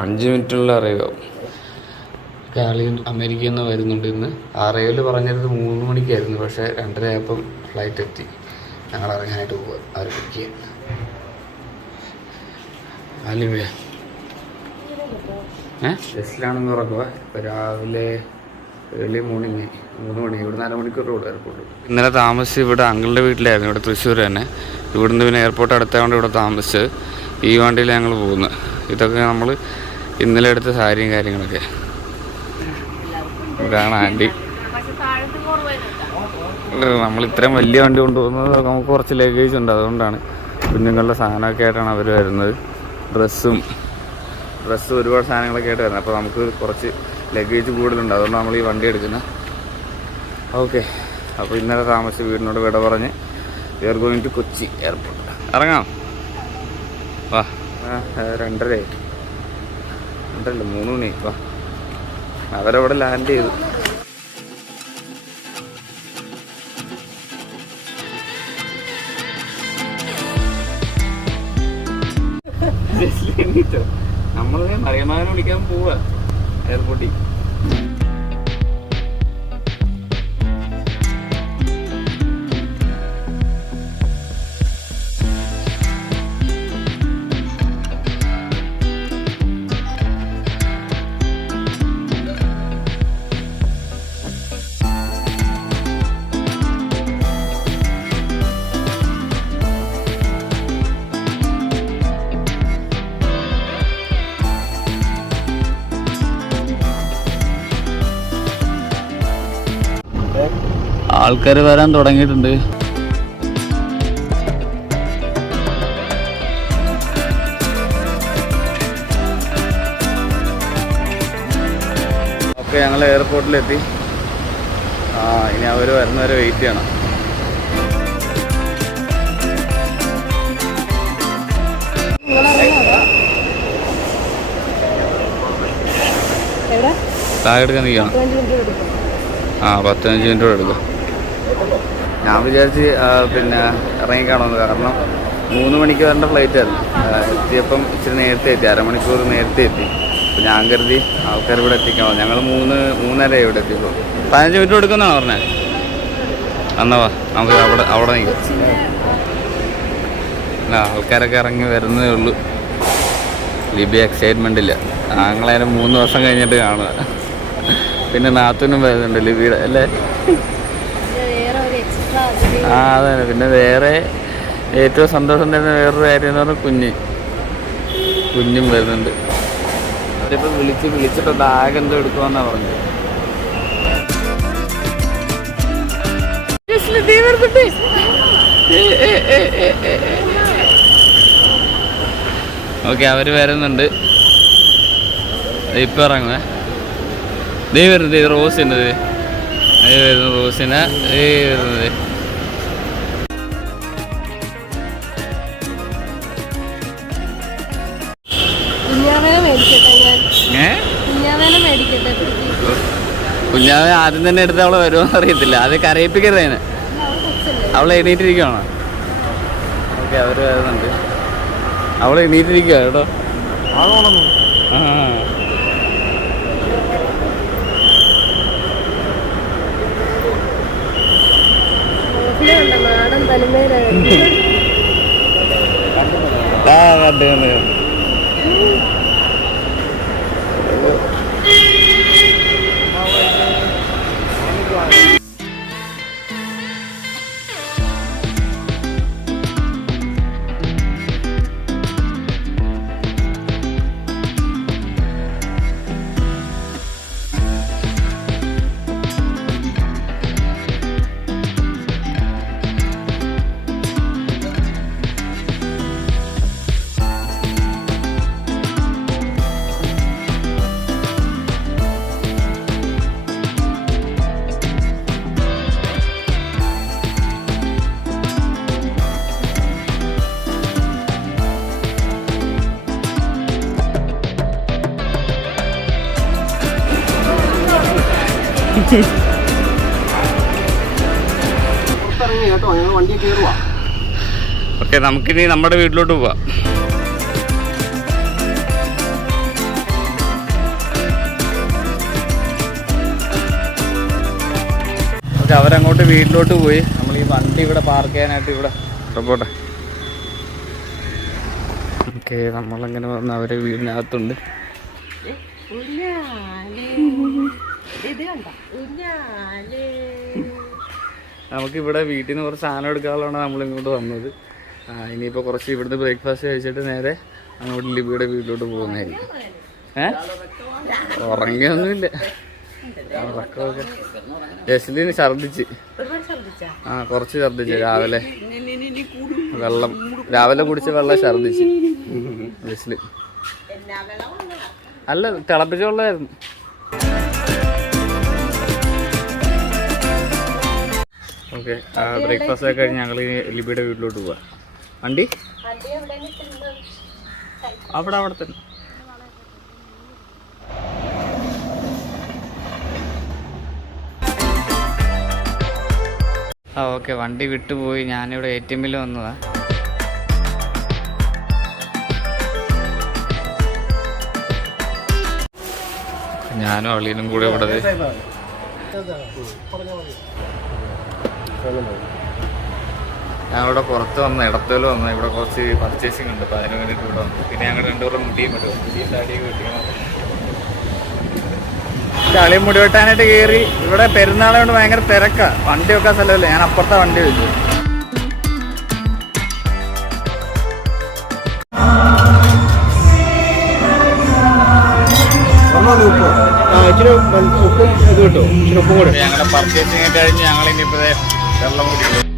അഞ്ച് മിനിറ്റുള്ള അറിയാം കാളി അമേരിക്കയിൽ നിന്ന് വരുന്നുണ്ട് ഇന്ന്. ആറേഴിൽ പറഞ്ഞത് മൂന്ന് മണിക്കായിരുന്നു പക്ഷേ രണ്ടര ആയപ്പം ഫ്ലൈറ്റ് എത്തി. ഞങ്ങൾ ഇറങ്ങാനായിട്ട് പോവുക അവർ പിക്ക് ചെയ്യാൻ. ആലിവേ ഏഹ് ബസ്സിലാണെന്ന് ഉറക്കുക ഇപ്പോൾ രാവിലെ ഏർലി മോർണിംഗ് മൂന്ന് മണി. ഇവിടെ നാല് മണിക്കൂർ റോഡ് എയർപോർട്ട് ഇന്നലെ താമസിച്ച് ഇവിടെ അങ്കിളുടെ വീട്ടിലായിരുന്നു. ഇവിടെ തൃശ്ശൂർ തന്നെ. ഇവിടുന്ന് പിന്നെ എയർപോർട്ട് അടുത്തായതുകൊണ്ട് ഇവിടെ താമസിച്ച് ഈ വണ്ടിയിൽ ഞങ്ങൾ പോകുന്നത്. ഇതൊക്കെ നമ്മൾ ഇന്നലെ എടുത്ത സാരിയും കാര്യങ്ങളൊക്കെ. ഇതാണ് ആന്റി. നമ്മൾ ഇത്രയും വലിയ വണ്ടി കൊണ്ടുപോകുന്നത് നമുക്ക് കുറച്ച് ലഗേജ് ഉണ്ട്. അതുകൊണ്ടാണ് കുഞ്ഞുങ്ങളുടെ സാധനമൊക്കെ ആയിട്ടാണ് അവർ വരുന്നത്. ഡ്രസ്സും ഡ്രസ്സ് ഒരുപാട് സാധനങ്ങളൊക്കെ ആയിട്ട് വരുന്നത്. അപ്പോൾ നമുക്ക് കുറച്ച് ലഗേജ് കൂടുതലുണ്ട്. അതുകൊണ്ട് നമ്മൾ ഈ വണ്ടി എടുക്കുന്നത് ഓക്കെ. അപ്പോൾ ഇന്നലെ താമസിച്ച് വീടിനോട് വിട പറഞ്ഞ് we are going to Kochi airport ഇറങ്ങാം. വാ. ആ, ആ, രണ്ടര രണ്ടരല്ല മൂന്ന് മണി വാ. അവരവിടെ ലാൻഡ് ചെയ്തു. നമ്മൾ മറിയമാനെ വിളിക്കാൻ പോവാ എയർപോർട്ടിൽ ആൾക്കാർ വരാൻ തുടങ്ങിയിട്ടുണ്ട്. ഓക്കെ ഞങ്ങൾ എയർപോർട്ടിലെത്തി. ആ ഇനി അവർ വരുന്നവരെ വെയിറ്റ് ചെയ്യണം. താഴെ എടുക്കാൻ നിൽക്കണം. ആ പത്തഞ്ച് മിനിറ്റ് കൂടെ എടുക്കും. ഞാൻ വിചാരിച്ച് പിന്നെ ഇറങ്ങിക്കാണോന്ന്. കാരണം മൂന്ന് മണിക്ക് വരേണ്ട ഫ്ലൈറ്റ് ആയിരുന്നു എത്തിയപ്പം ഇച്ചിരി നേരത്തെ എത്തി. അരമണിക്കൂർ നേരത്തെ എത്തി. അപ്പം ഞാൻ കരുതി ആൾക്കാർ ഇവിടെ എത്തിക്കണം ഞങ്ങൾ മൂന്ന് മൂന്നര ഇവിടെ എത്തിയപ്പോൾ പതിനഞ്ച് മിനിറ്റ് എടുക്കുമെന്നാണ് പറഞ്ഞത് എന്നാ നമുക്ക് അവിടെ അവിടെ നിൽക്കാം അല്ല ആൾക്കാരൊക്കെ ഇറങ്ങി വരുന്നേ ഉള്ളൂ. ലിബി എക്സൈറ്റ്മെന്റ് ഇല്ല. ഞങ്ങളതിനെ മൂന്ന് വർഷം കഴിഞ്ഞിട്ട് കാണുക പിന്നെ നാത്തൂനും വരുന്നുണ്ട് ലിബിയുടെ അല്ലേ? ആ അതെ പിന്നെ വേറെ ഏറ്റവും സന്തോഷം തരുന്ന വേറൊരു കാര്യം എന്ന് പറഞ്ഞാൽ കുഞ്ഞ്. കുഞ്ഞും വരുന്നുണ്ട്. അവരിപ്പോൾ വിളിച്ച് വിളിച്ചിട്ട് ബാഗ് എന്തോ എടുക്കുമെന്നാണ് പറഞ്ഞത്. ഓക്കെ അവർ വരുന്നുണ്ട്. ഇപ്പം ഇറങ്ങുവേ. ദൈവം വരുന്നത് റോസിന്റെ ദേ. ദേ വരുന്നു റോസിന ദേ വരുന്നത് കുഞ്ഞാവെ ആദ്യം തന്നെ എടുത്ത് അവളെ വരുമോന്ന് അറിയത്തില്ല. അത് കരയിപ്പിക്കരുത് അതിന്. അവൾ അവളെ എണീറ്റിരിക്കുവാണോ? ഓക്കെ അവർ വരുന്നുണ്ട്. അവളെ എണീറ്റിരിക്കുക കേട്ടോ. ആ ആ. കണ്ടു കണ്ടു. ഓക്കെ നമുക്കിനി നമ്മുടെ വീട്ടിലോട്ട് പോവാം. അവരങ്ങോട്ട് വീട്ടിലോട്ട് പോയി. നമ്മൾ ഈ വണ്ടി ഇവിടെ പാർക്ക് ചെയ്യാനായിട്ട് ഇവിടെ പോട്ടെ. ഓക്കെ നമ്മളങ്ങനെ വന്ന് അവരെ വീടിനകത്തുണ്ട്. ഇത് കണ്ട? ഊഞ്ഞാൽ നമുക്ക് ഇവിടെ വീട്ടിൽ നിന്ന് കുറച്ച് സാധനം എടുക്കാനുള്ളതാണ് നമ്മൾ ഇങ്ങോട്ട് വന്നത് ഇനിയിപ്പോ ഇനിയിപ്പോൾ കുറച്ച് ഇവിടുന്ന് ബ്രേക്ക്ഫാസ്റ്റ് കഴിച്ചിട്ട് നേരെ അങ്ങോട്ട് ലിബിയുടെ വീട്ടിലോട്ട് പോകുന്നതായിരിക്കും. ഏ? ഉറങ്ങിയൊന്നുമില്ല. ഉറക്കമൊക്കെ. ജസ്ലിന് ഛർദിച്ച് ആ കുറച്ച് ഛർദിച്ച് രാവിലെ. വെള്ളം. രാവിലെ കുടിച്ച വെള്ളം ഛർദിച്ച് ജസ്ലി അല്ല തിളപ്പിച്ച വെള്ളമായിരുന്നു. ഓക്കെ ബ്രേക്ക്ഫാസ്റ്റ് ഒക്കെ കഴിഞ്ഞ് ഞങ്ങൾ ലിബിയുടെ വീട്ടിലോട്ട് പോവാം. വണ്ടി? അവിടെ അവിടെ തന്നെ. ആ ഓക്കെ വണ്ടി വിട്ടുപോയി ഞാനിവിടെ എ ടി എമ്മിൽ വന്നതാ. ഞാനും അളിയനും കൂടെ ഇവിടെ ഞാൻ പുറത്ത് വന്ന ഇടത്തോൽ വന്ന ഇവിടെ കുറച്ച് പർച്ചേസിംഗ് ഉണ്ട്. അപ്പോൾ അതിന് വേണ്ടിയിട്ട് ഇവിടെ വന്നു. പിന്നെ ഞങ്ങൾ രണ്ടുപേരും മുടിയും വിട്ടു മുടിയും താടിയൊക്കെ വെട്ടിക്കണം ചളി മുടി വെട്ടാനായിട്ട് കയറി ഇവിടെ പെരുന്നാളെ കൊണ്ട് ഭയങ്കര തിരക്കാണ് വണ്ടി വെക്കാൻ സ്ഥലമില്ല. ഞാൻ അപ്പുറത്തെ വണ്ടി വെച്ചു ഞങ്ങളുടെ പർച്ചേസിംഗ് കഴിഞ്ഞ് ഞങ്ങൾ ഇനിയിപ്പോൾ വെള്ളം കുടിക്കും